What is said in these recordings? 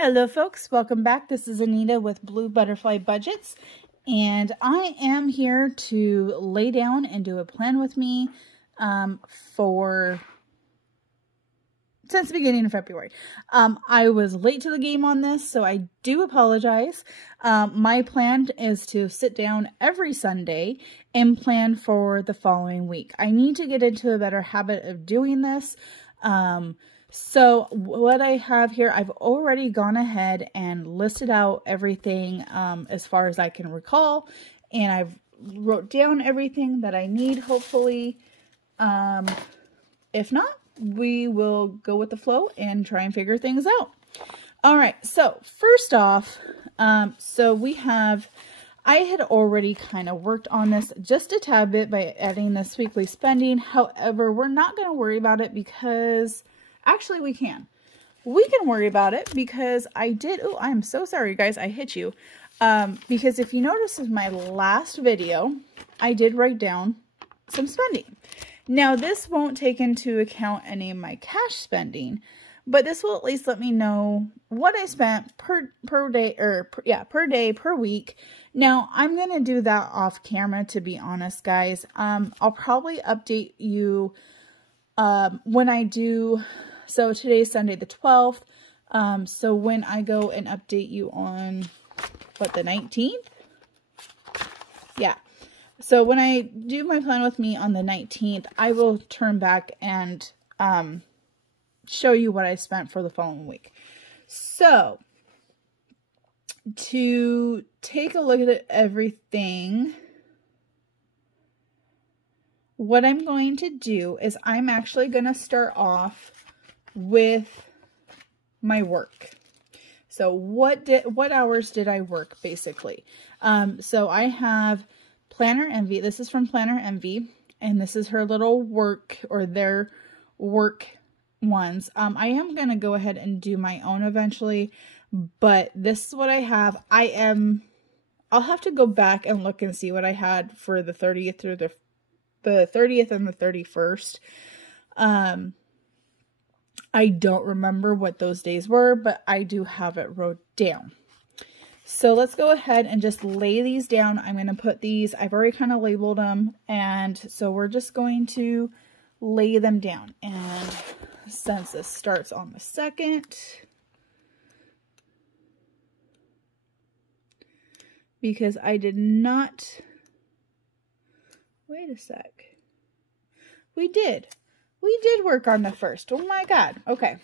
Hello folks, welcome back. This is Anita with Bluebutterflybudgets, and I am here to lay down and do a plan with me since the beginning of February. I was late to the game on this, so I do apologize. My plan is to sit down every Sunday and plan for the following week. I need to get into a better habit of doing this. So what I have here, I've already gone ahead and listed out everything as far as I can recall, and I've wrote down everything that I need, hopefully. If not, we will go with the flow and try and figure things out. All right, so first off, I had already kind of worked on this just a tad bit by adding this weekly spending. However, we're not going to worry about it because actually we can. We can worry about it because I did. Oh, I'm so sorry, guys. I hit you. Because if you notice in my last video, I did write down some spending. Now, this won't take into account any of my cash spending, but this will at least let me know what I spent per day, per week. Now, I'm going to do that off camera, to be honest, guys. I'll probably update you when I do. So today's Sunday the 12th. So when I go and update you on, what, the 19th? Yeah. So when I do my plan with me on the 19th, I will turn back and show you what I spent for the following week. So to take a look at everything, what I'm going to do is I'm actually going to start off with my work. So what hours did I work, basically? So I have PlannerEnvy. This is from PlannerEnvy, and this is her little work, or their work ones. I am going to go ahead and do my own eventually, but this is what I have. I'll have to go back and look and see what I had for the 30th through the 30th and the 31st. I don't remember what those days were, but I do have it wrote down. So let's go ahead and just lay these down. I'm going to put these, I've already kind of labeled them, and so we're just going to lay them down. And since this starts on the 2nd, because I did not, wait a sec, we did work on the 1st. Oh my God. Okay.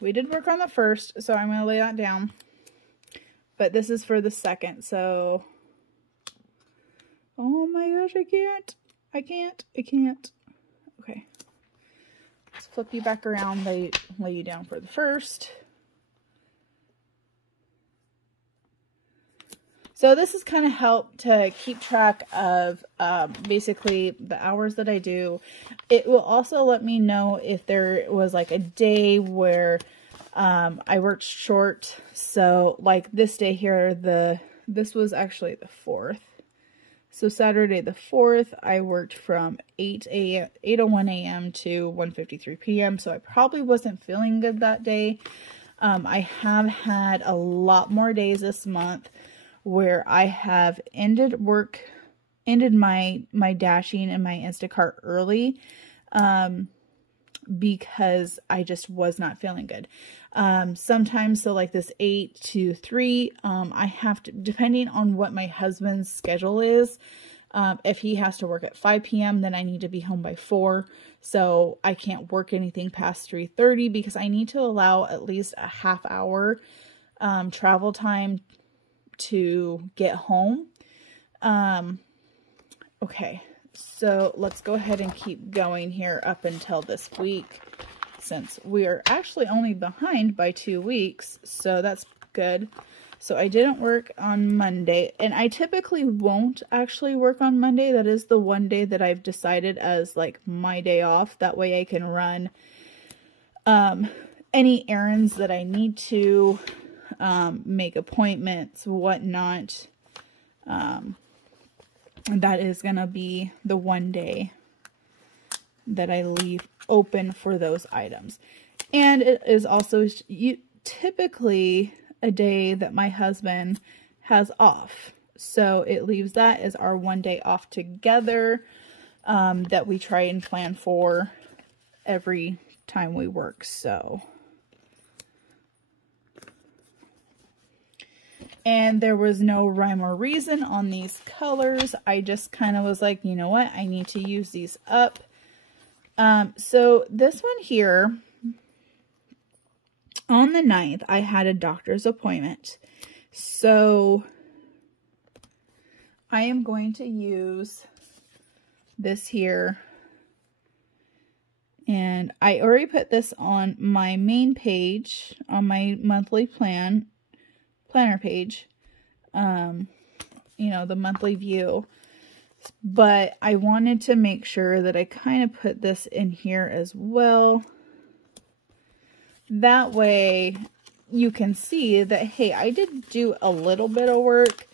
We did work on the 1st, so I'm going to lay that down. But this is for the 2nd, so... Oh my gosh, I can't. Okay. Let's flip you back around, lay you down for the 1st. So this has kind of helped to keep track of basically the hours that I do. It will also let me know if there was like a day where I worked short. So like this day here, this was actually the 4th. So Saturday the 4th, I worked from 8:01 a.m. to 1:53 p.m. So I probably wasn't feeling good that day. I have had a lot more days this month where I have ended my dashing and my Instacart early because I just was not feeling good. Sometimes, so like this 8 to 3, I have to, depending on what my husband's schedule is, if he has to work at 5 p.m., then I need to be home by 4. So I can't work anything past 3:30 because I need to allow at least a half hour travel time to get home. Okay, so let's go ahead and keep going here up until this week, since we are actually only behind by 2 weeks, so that's good. So I didn't work on Monday, and I typically won't actually work on Monday. That is the one day that I've decided as like my day off. That way I can run any errands that I need to, make appointments, whatnot. That is going to be the one day that I leave open for those items. And it is also typically a day that my husband has off. So it leaves that as our one day off together that we try and plan for every time we work. So, and there was no rhyme or reason on these colors. I just kind of was like, you know what? I need to use these up. So this one here, on the 9th, I had a doctor's appointment. So I am going to use this here. And I already put this on my main page, on my monthly planner page. You know, the monthly view. But I wanted to make sure that I kind of put this in here as well. That way you can see that, hey, I did do a little bit of work,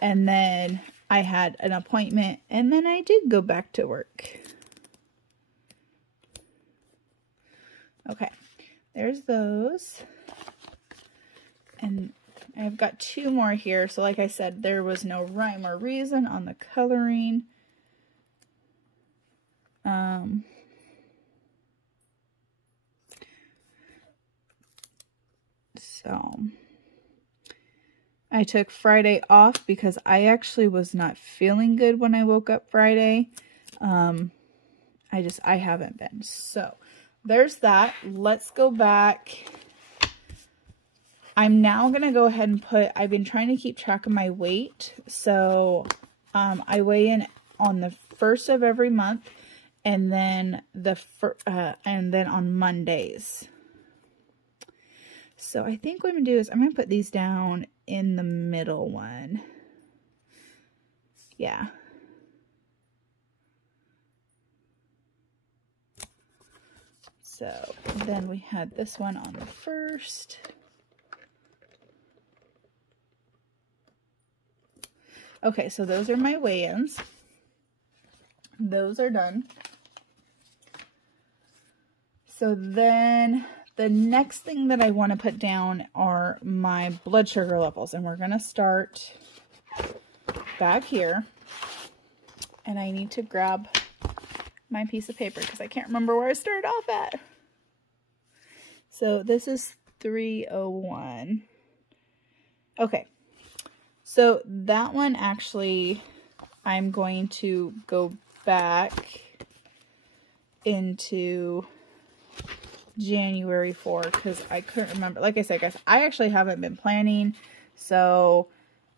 and then I had an appointment, and then I did go back to work. Okay, there's those. And I've got 2 more here. So like I said, there was no rhyme or reason on the coloring. So I took Friday off because I actually was not feeling good when I woke up Friday. I haven't been. So there's that. Let's go back. I'm now going to go ahead and I've been trying to keep track of my weight. So I weigh in on the 1st of every month, and then on Mondays. So I think what I'm going to do is I'm going to put these down in the middle one. Yeah. So then we had this one on the 1st. Okay, so those are my weigh-ins. Those are done. So then the next thing that I want to put down are my blood sugar levels. And we're going to start back here. And I need to grab my piece of paper because I can't remember where I started off at. So this is 301. Okay. So that one actually, I'm going to go back into January for, because I couldn't remember. Like I said, guys, I actually haven't been planning. So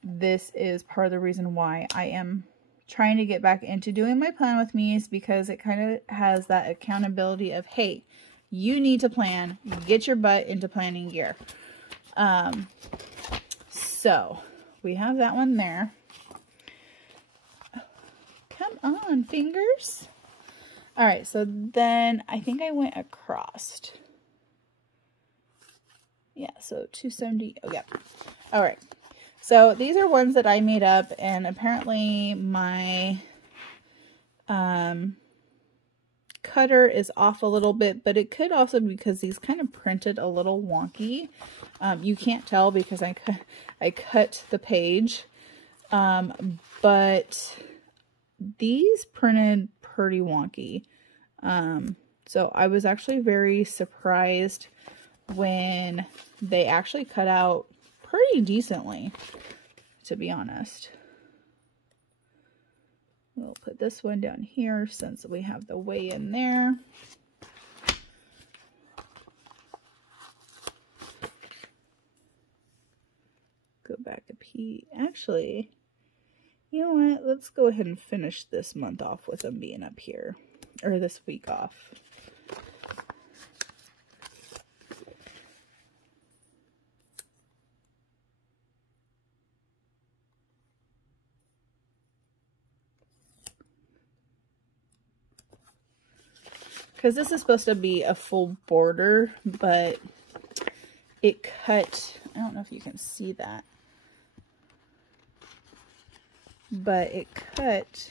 this is part of the reason why I am trying to get back into doing my plan with me, is because it kind of has that accountability of, hey, you need to plan, get your butt into planning gear. So we have that one there. Come on, fingers. All right, so then I think I went across. Yeah, so 270. Oh, yeah. All right. So these are ones that I made up, and apparently my cutter is off a little bit, but it could also be because these kind of printed a little wonky. You can't tell because I cut the page, but these printed pretty wonky. So I was actually very surprised when they actually cut out pretty decently, to be honest. We'll put this one down here since we have the weigh in there. Go back a P. Actually, you know what? Let's go ahead and finish this month off with them being up here, or this week off. Because this is supposed to be a full border, but it cut, I don't know if you can see that, but it cut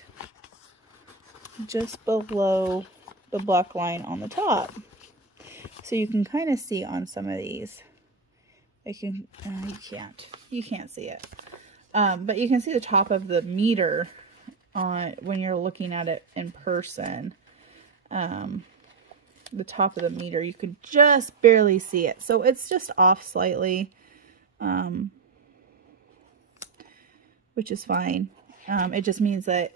just below the black line on the top. So you can kind of see on some of these. You can't see it. But you can see the top of the meter on when you're looking at it in person. The top of the meter, you could just barely see it. So it's just off slightly, which is fine. It just means that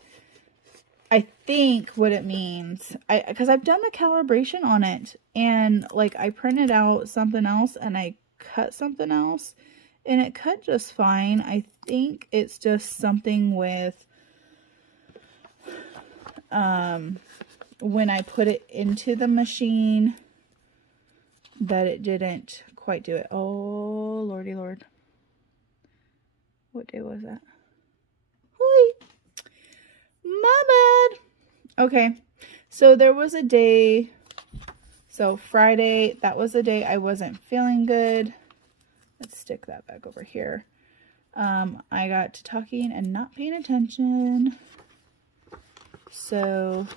I think what it means, because I've done the calibration on it, and like I printed out something else and I cut something else and it cut just fine. I think it's just something with when I put it into the machine that it didn't quite do it. Oh, Lordy Lord. What day was that? Hoi! My bad. Okay. So there was a day, so Friday, that was the day I wasn't feeling good. Let's stick that back over here. I got to talking and not paying attention. So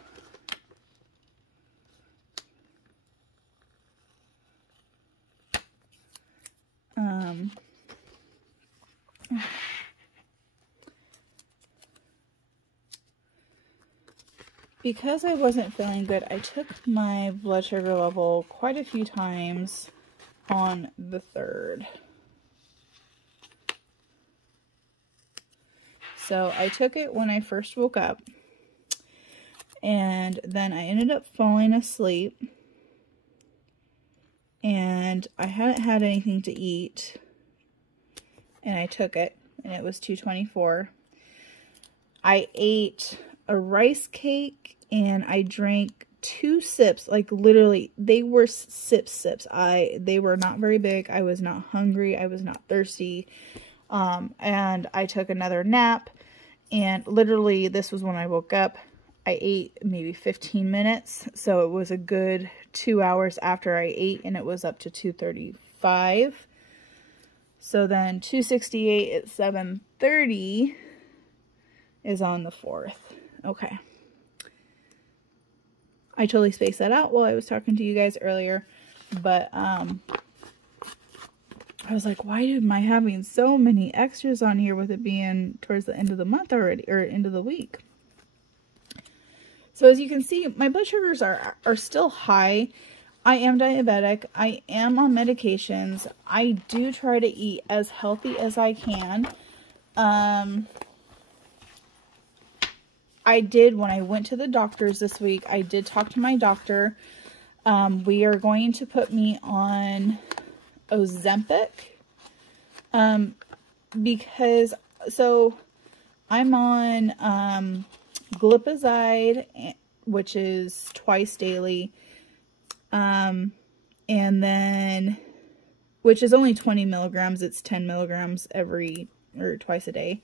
because I wasn't feeling good, I took my blood sugar level quite a few times on the 3rd. So I took it when I first woke up, and then I ended up falling asleep, and I hadn't had anything to eat, and I took it, and it was 2:24. I ate a rice cake and I drank 2 sips, like literally they were sips. They were not very big. I was not hungry. I was not thirsty. And I took another nap, and literally this was when I woke up. I ate maybe 15 minutes. So it was a good 2 hours after I ate, and it was up to 2:35. So then 2:68 at 7:30 is on the 4th. Okay. I totally spaced that out while I was talking to you guys earlier, but I was like, why am I having so many extras on here with it being towards the end of the month already, or end of the week? So as you can see, my blood sugars are still high. I am diabetic. I am on medications. I do try to eat as healthy as I can. I did, when I went to the doctors this week, I did talk to my doctor. We are going to put me on Ozempic. Because, so I'm on glipizide, which is twice daily. And then, which is only 20 milligrams. It's 10 milligrams twice a day.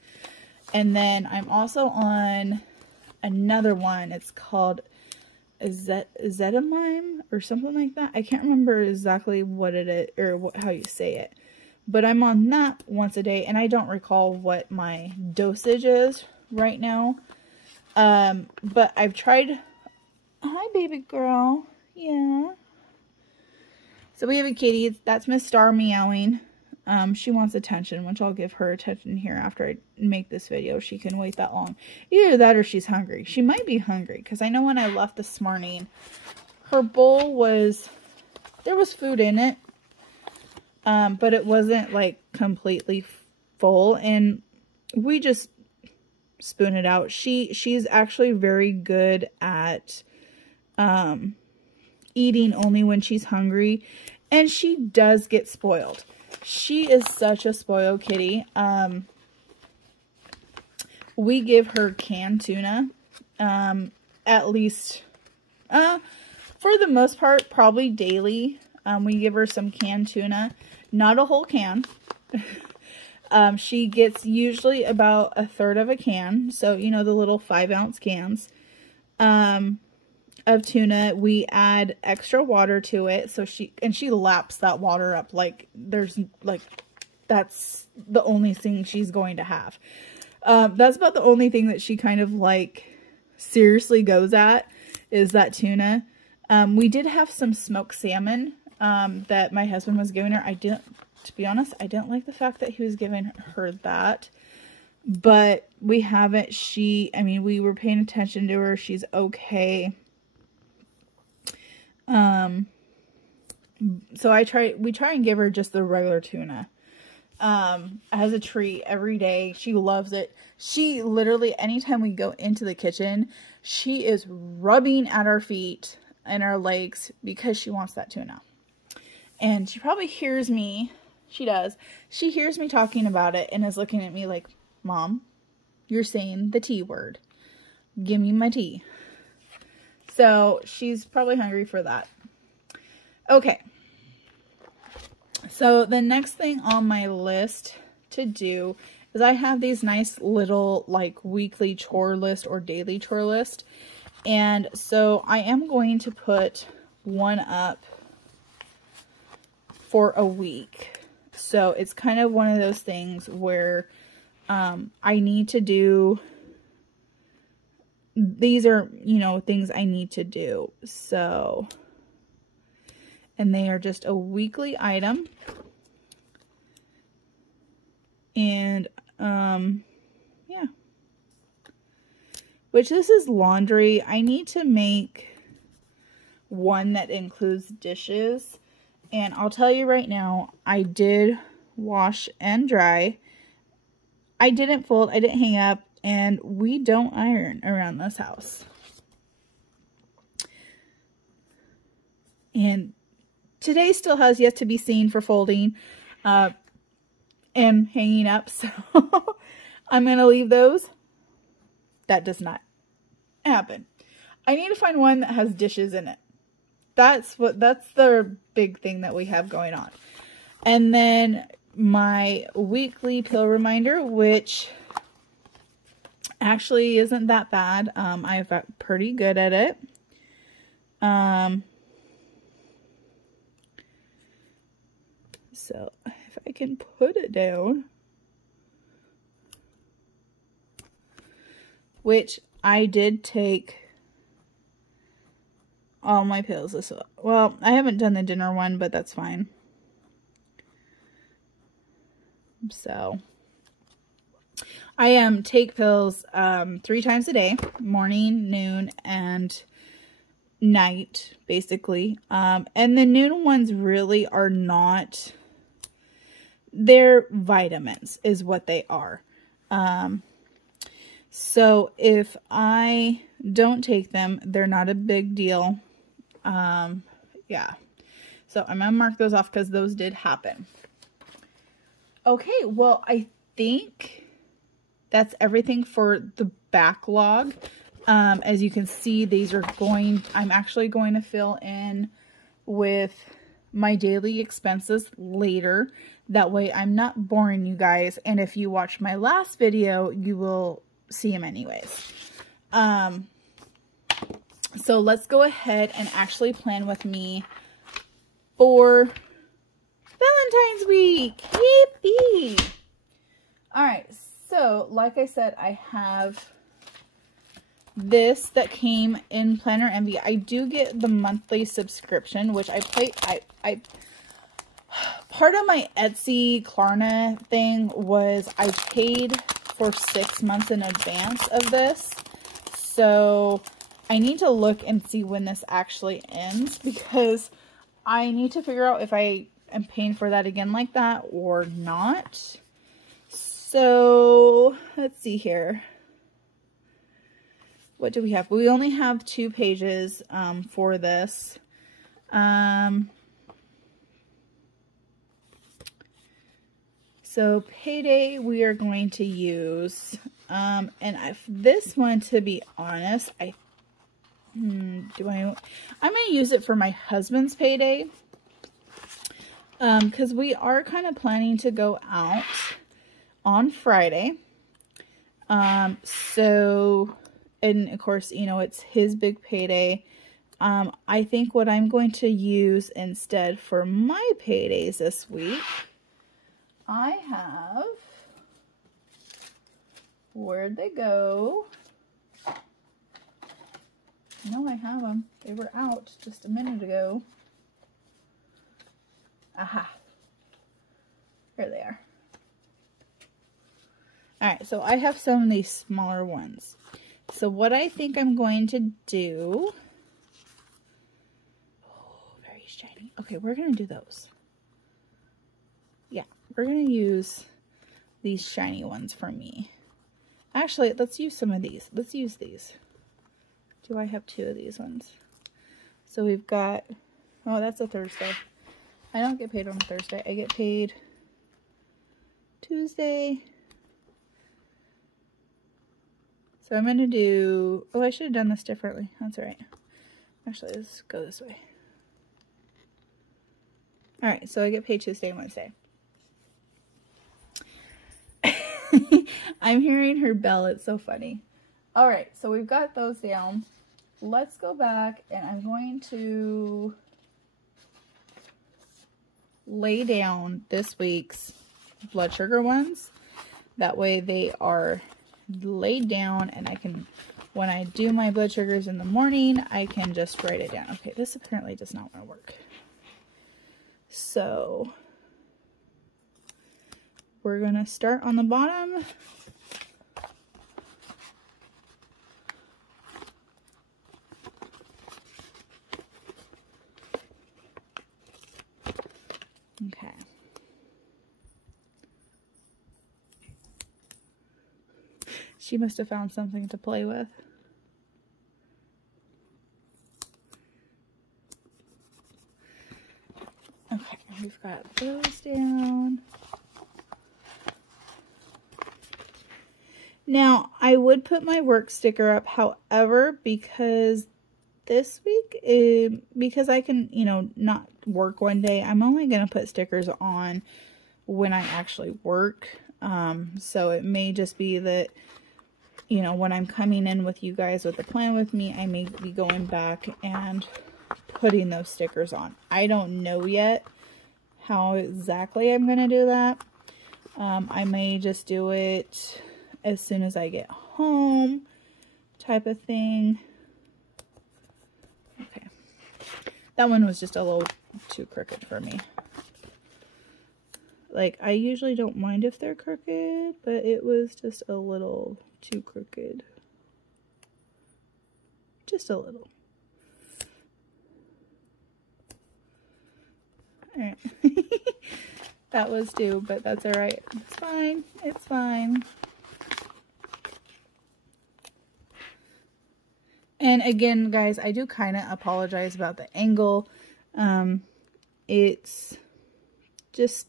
And then I'm also on another one. It's called Zetamime or something like that. I can't remember exactly what it is or how you say it. But I'm on that once a day, and I don't recall what my dosage is right now. But I've tried. Hi, baby girl. Yeah. So we have a kitty. That's Miss Star meowing. She wants attention, which I'll give her attention here after I make this video. She can wait that long. Either that or she's hungry. She might be hungry, because I know when I left this morning, her bowl was, there was food in it, but it wasn't like completely full, and we just spoon it out. She's actually very good at eating only when she's hungry, and she does get spoiled. She is such a spoiled kitty. We give her canned tuna, at least, for the most part, probably daily. We give her some canned tuna, not a whole can. She gets usually about 1/3 of a can. So, you know, the little 5-ounce cans, of tuna. We add extra water to it, so she laps that water up like that's the only thing she's going to have. That's about the only thing that she kind of like seriously goes at, is that tuna. We did have some smoked salmon that my husband was giving her. To be honest, I didn't like the fact that he was giving her that. But we haven't, we were paying attention to her. She's okay. So we try and give her just the regular tuna. As a treat every day. She loves it. She literally, anytime we go into the kitchen, she is rubbing at our feet and our legs because she wants that tuna. And she probably hears me. She does. She hears me talking about it and is looking at me like, Mom, you're saying the T word. Give me my tea. So she's probably hungry for that. Okay. So the next thing on my list to do is I have these nice little like weekly chore list or daily chore list. And so I am going to put one up for a week. So it's kind of one of those things where I need to do, these are, things I need to do. So, and they are just a weekly item. And, yeah. Which this is laundry. I need to make one that includes dishes. And I'll tell you right now, I did wash and dry. I didn't fold, I didn't hang up, and we don't iron around this house. And today still has yet to be seen for folding and hanging up, so I'm going to leave those. That does not happen. I need to find one that has dishes in it. That's the big thing that we have going on. And then my weekly pill reminder, which actually isn't that bad. I've got pretty good at it. So if I can put it down, which I did take all my pills this, well, I haven't done the dinner one, but that's fine. So I take pills 3 times a day, morning, noon, and night, basically. And the noon ones really are not, they're vitamins is what they are. So if I don't take them, they're not a big deal. Yeah. So I'm going to mark those off because those did happen. Okay, well, I think that's everything for the backlog. As you can see, these are I'm actually going to fill in with my daily expenses later. That way I'm not boring you guys. And if you watch my last video, you will see them anyways. So let's go ahead and actually plan with me for Valentine's week. Yippee! Alright, so like I said, I have this that came in PlannerEnvy. I do get the monthly subscription, which I part of my Etsy Klarna thing was I paid for 6 months in advance of this. So I need to look and see when this actually ends, because I need to figure out if I am paying for that again like that or not. So let's see here. What do we have? We only have 2 pages for this. So payday we are going to use, and if this one, to be honest, I'm going to use it for my husband's payday, because we are kind of planning to go out on Friday. So, and of course, it's his big payday. I think what I'm going to use instead for my paydays this week, I have, where'd they go? No, I have them. They were out just a minute ago. Aha. Here they are. Alright, so I have some of these smaller ones. So what I think I'm going to do... Oh, very shiny. Okay, we're going to do those. Yeah, we're going to use these shiny ones for me. Actually, let's use some of these. Let's use these. Do I have 2 of these ones? So we've got... Oh, that's a Thursday. I don't get paid on a Thursday. I get paid Tuesday. So I'm going to do... Oh, I should have done this differently. That's all right. Actually, let's go this way. Alright, so I get paid Tuesday and Wednesday. I'm hearing her bell. It's so funny. Alright, so we've got those down. Let's go back and I'm going to lay down this week's blood sugar ones. That way they are laid down and I can, when I do my blood sugars in the morning, I can just write it down. Okay, this apparently does not want to work. So we're going to start on the bottom. Okay. She must have found something to play with. Okay, we've got those down. Now, I would put my work sticker up, however, because this week, because I can, you know, not work one day, I'm only going to put stickers on when I actually work. So it may just be that, you know, when I'm coming in with you guys with the plan with me, I may be going back and putting those stickers on. I don't know yet how exactly I'm going to do that. I may just do it as soon as I get home type of thing. Okay. That one was just a little too crooked for me. Like, I usually don't mind if they're crooked, but it was just a little too crooked. Just a little. Alright. That was due, but that's alright. It's fine. It's fine. And again, guys, I do kind of apologize about the angle. It's just,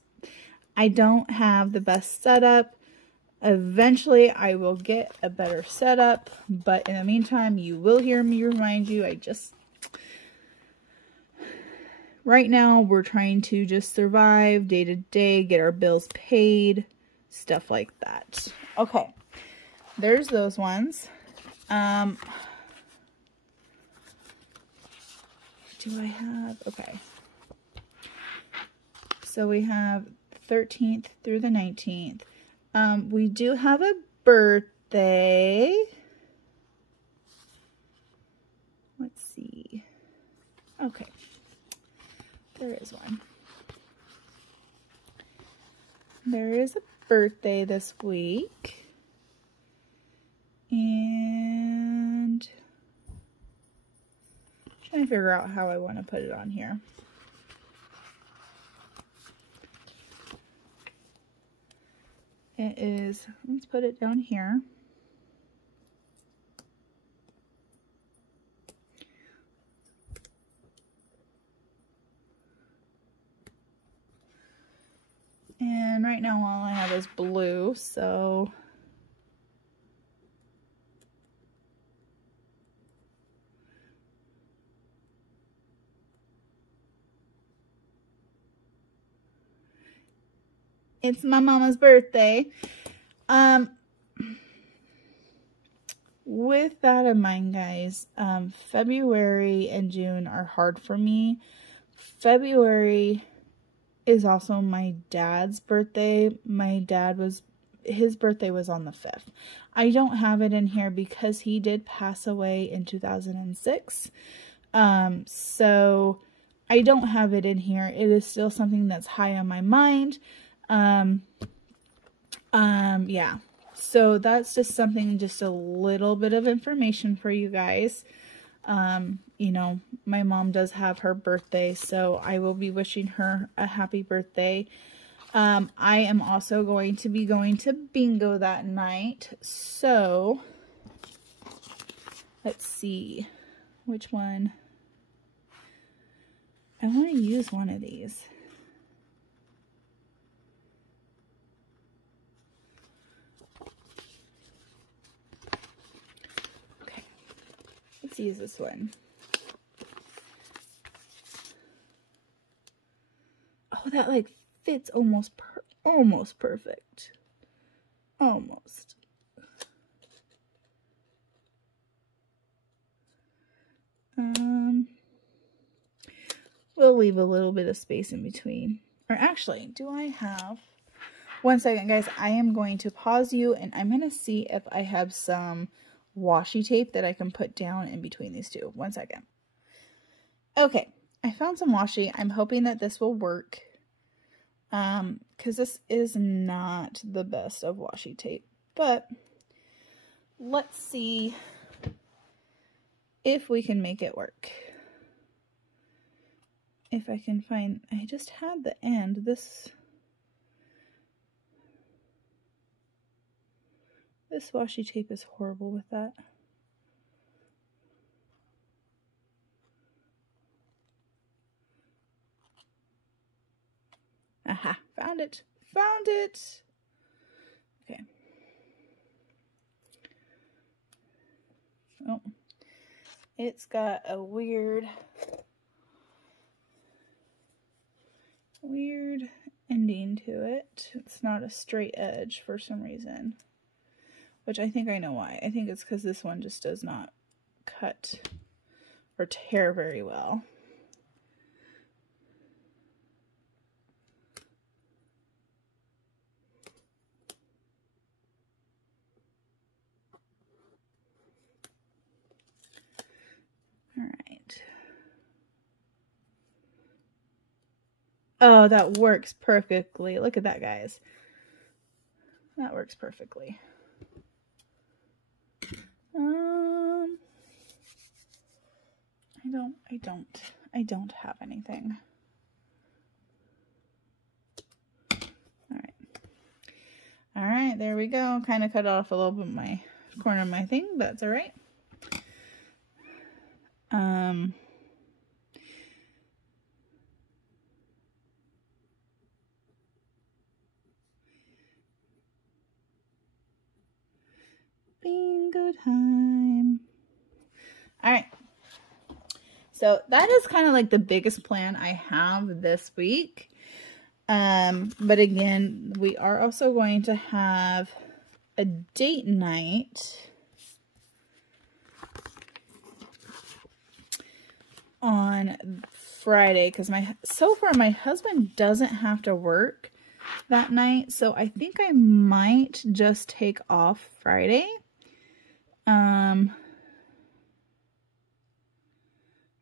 I don't have the best setup. Eventually, I will get a better setup, but in the meantime, you will hear me remind you, right now, we're trying to just survive day to day, get our bills paid, stuff like that. Okay, there's those ones. Do I have, okay. So we have 13th through the 19th. We do have a birthday. Let's see. Okay. There is one. There is a birthday this week. And I'm trying to figure out how I want to put it on here. It is, let's put it down here. And right now all I have is blue, so it's my mama's birthday. With that in mind, guys, February and June are hard for me. February is also my dad's birthday. His birthday was on the 5th. I don't have it in here because he did pass away in 2006. So I don't have it in here. It is still something that's high on my mind. Yeah. So that's just something, just a little bit of information for you guys. You know, my mom does have her birthday, so I will be wishing her a happy birthday. I am also going to be going to bingo that night. So let's see which one. I want to use one of these. Okay, let's use this one. Oh, that like fits almost perfect. Almost. We'll leave a little bit of space in between. Or actually, do I have... One second, guys. I am going to pause you, and I'm going to see if I have some washi tape that I can put down in between these two. One second. Okay, I found some washi. I'm hoping that this will work. Because this is not the best of washi tape. But let's see if we can make it work. If I can find, I just had the end. This washi tape is horrible with that. Aha, found it. Found it. Okay. Oh, it's got a weird ending to it. It's not a straight edge for some reason, which I think I know why. I think it's because this one just does not cut or tear very well. All right. Oh, that works perfectly. Look at that, guys. That works perfectly. I don't have anything. All right, there we go. Kind of cut off a little bit my corner of my thing, but that's all right. Bingo time. All right. So that is kind of like the biggest plan I have this week. But again, we are also going to have a date night on Friday because so far my husband doesn't have to work that night, so I think I might just take off Friday.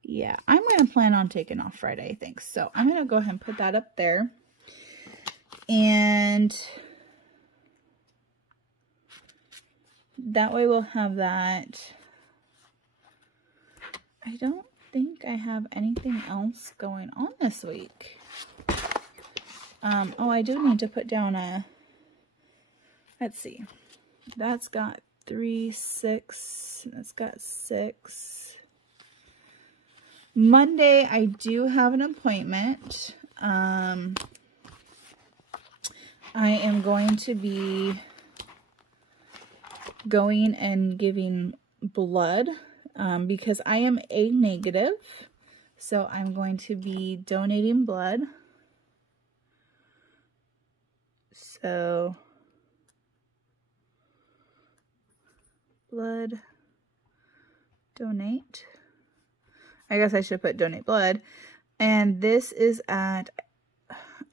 Yeah, I'm going to plan on taking off Friday, I think. So I'm going to go ahead and put that up there. And that way we'll have that. I don't think I have anything else going on this week. Oh, I do need to put down a, let's see. That's got 3, 6. That's got 6. Monday, I do have an appointment. I am going to be going and giving blood because I am A negative. So I'm going to be donating blood. So blood, donate. I guess I should put donate blood. And this is at,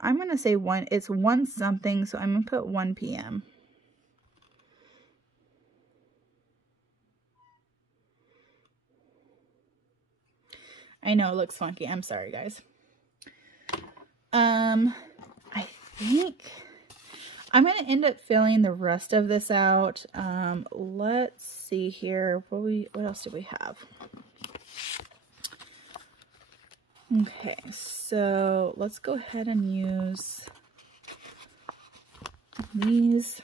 I'm going to say it's 1 something, so I'm going to put 1 p.m. I know it looks funky. I'm sorry, guys. I think I'm going to end up filling the rest of this out. Let's see here. What else do we have? Okay, so let's go ahead and use these.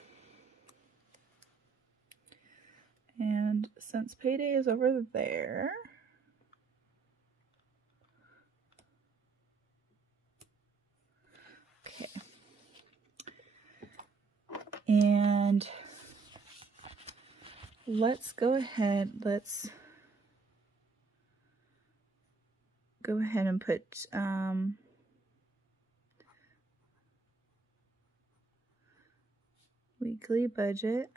And since payday is over there, okay. And let's go ahead, and put weekly budget,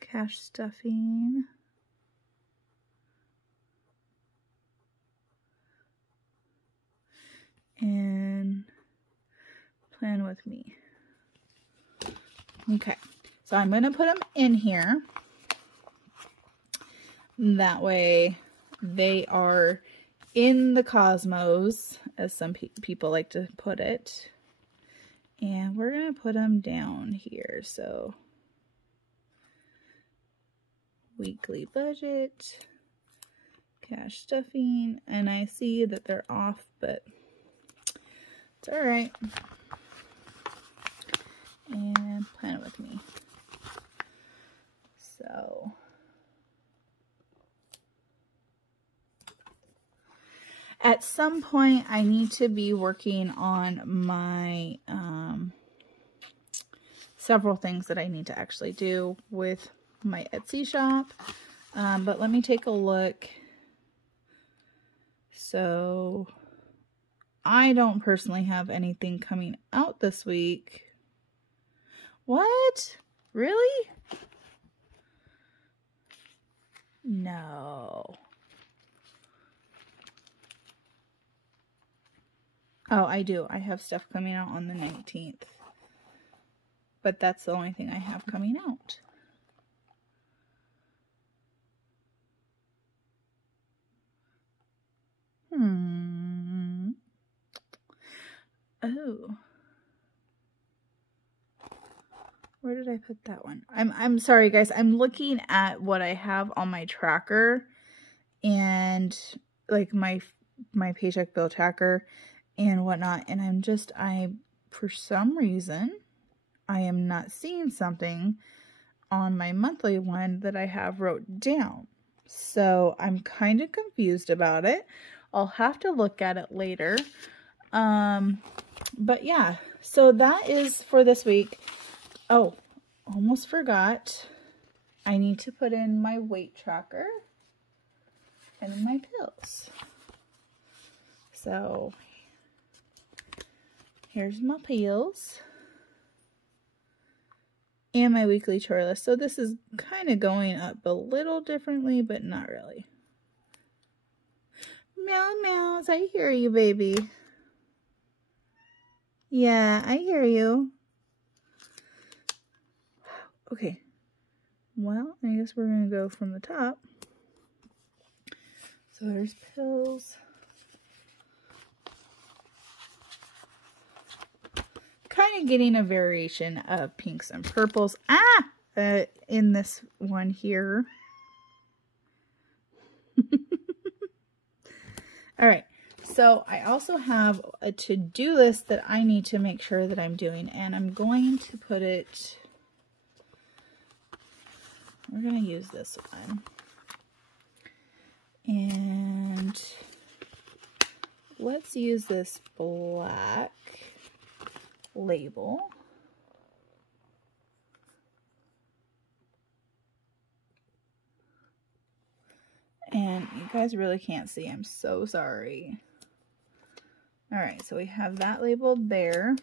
cash stuffing, and plan with me. Okay, so I'm going to put them in here. That way they are in the cosmos, as some people like to put it. And we're going to put them down here. So weekly budget, cash stuffing, and I see that they're off, but it's all right. And plan with me. So at some point I need to be working on my several things that I need to actually do with my Etsy shop. But let me take a look. So I don't personally have anything coming out this week. What? Really? No. Oh, I do. I have stuff coming out on the 19th. But that's the only thing I have coming out. Oh. Where did I put that one? I'm sorry, guys. I'm looking at what I have on my tracker and like my paycheck bill tracker and whatnot, and for some reason I am not seeing something on my monthly one that I have wrote down. So I'm kind of confused about it. I'll have to look at it later. But yeah, so that is for this week. Oh, almost forgot. I need to put in my weight tracker and my pills. So here's my pills and my weekly chore list. So this is kind of going up a little differently, but not really. Meow meows, I hear you, baby. Yeah, I hear you. Okay. Well, I guess we're going to go from the top. So there's pills. Kind of getting a variation of pinks and purples. In this one here. All right. So I also have a to-do list that I need to make sure that I'm doing, and I'm going to put it, we're going to use this one. And let's use this black label. And you guys really can't see. I'm so sorry. All right, so we have that labeled there.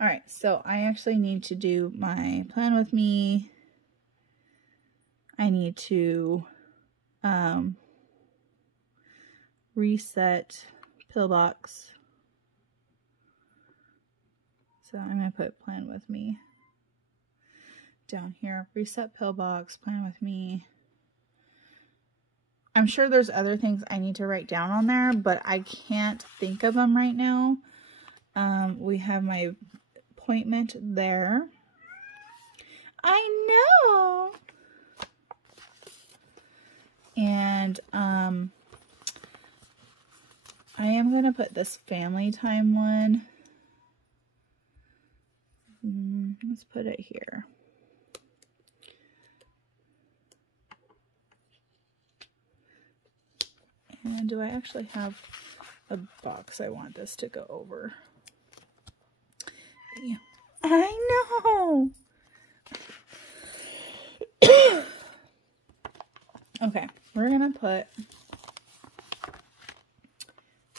All right, so I actually need to do my plan with me. I need to reset pillbox. So I'm going to put plan with me. down here, reset pillbox, plan with me. I'm sure there's other things I need to write down on there, but I can't think of them right now. We have my appointment there. I know. And I am going to put this family time one. Let's put it here. And do I actually have a box I want this to go over? Yeah. I know. Okay, we're gonna put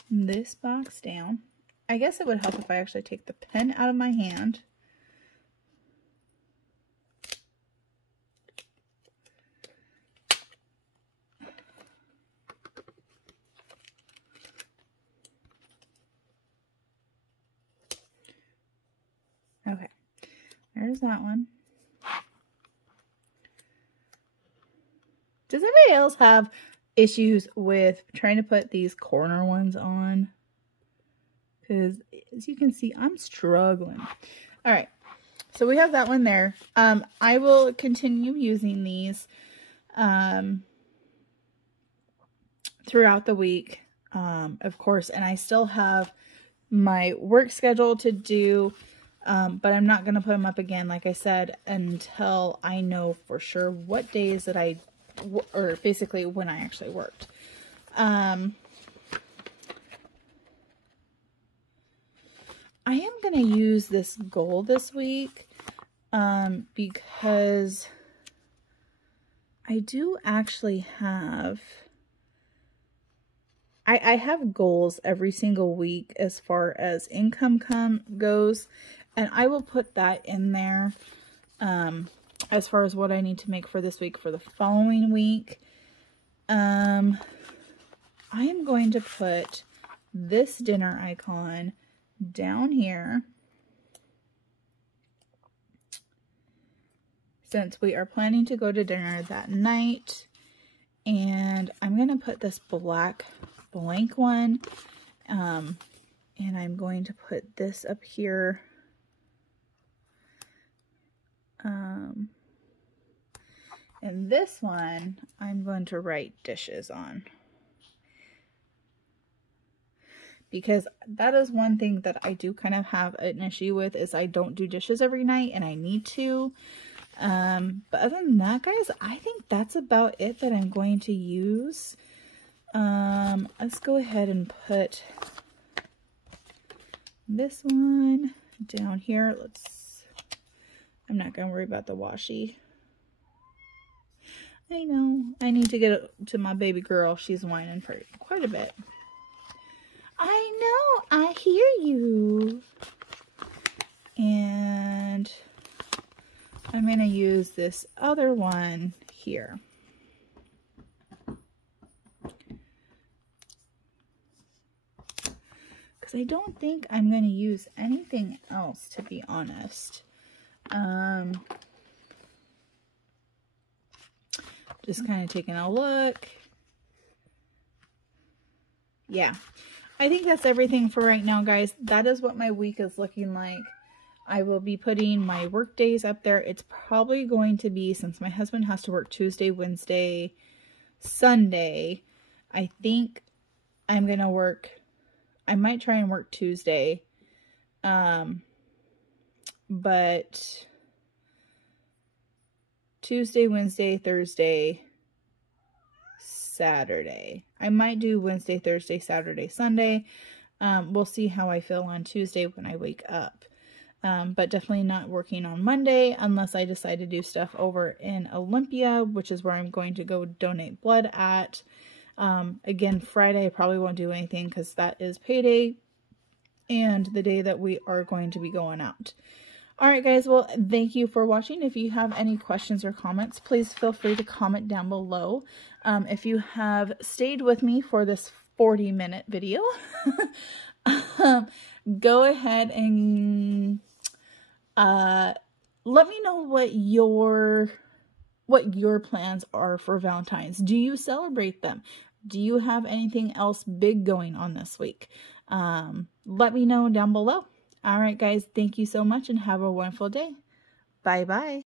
this box down. I guess it would help if I actually take the pen out of my hand. Okay, there's that one. Does everybody else have issues with trying to put these corner ones on? Because as you can see, I'm struggling. All right, so we have that one there. I will continue using these throughout the week, of course, and I still have my work schedule to do. But I'm not going to put them up again, like I said, until I know for sure what days that or basically when I actually worked. I am going to use this goal this week, because I do actually have, I have goals every single week as far as income goes. And I will put that in there as far as what I need to make for this week for the following week. I am going to put this dinner icon down here, since we are planning to go to dinner that night. And I'm going to put this black blank one. And I'm going to put this up here. And this one, I'm going to write dishes on. Because that is one thing that I do kind of have an issue with, is I don't do dishes every night, and I need to. But other than that, guys, I think that's about it that I'm going to use. Let's go ahead and put this one down here. I'm not going to worry about the washi. I know. I need to get it to my baby girl. She's whining for quite a bit. I know. I hear you. And I'm going to use this other one here. Because I don't think I'm going to use anything else, to be honest. Just kind of taking a look. Yeah, I think that's everything for right now, guys. That is what my week is looking like. I will be putting my work days up there. It's probably going to be, since my husband has to work Tuesday, Wednesday, Sunday, I think I'm going to work, I might try and work Tuesday, but Tuesday, Wednesday, Thursday, Saturday. I might do Wednesday, Thursday, Saturday, Sunday. We'll see how I feel on Tuesday when I wake up. But definitely not working on Monday unless I decide to do stuff over in Olympia, which is where I'm going to go donate blood at. Again, Friday I probably won't do anything because that is payday and the day that we are going to be going out. Alright guys, well, thank you for watching. If you have any questions or comments, please feel free to comment down below. If you have stayed with me for this 40-minute video, go ahead and Let me know what your plans are for Valentine's. Do you celebrate them? Do you have anything else big going on this week? Let me know down below. All right, guys, thank you so much and have a wonderful day. Bye-bye.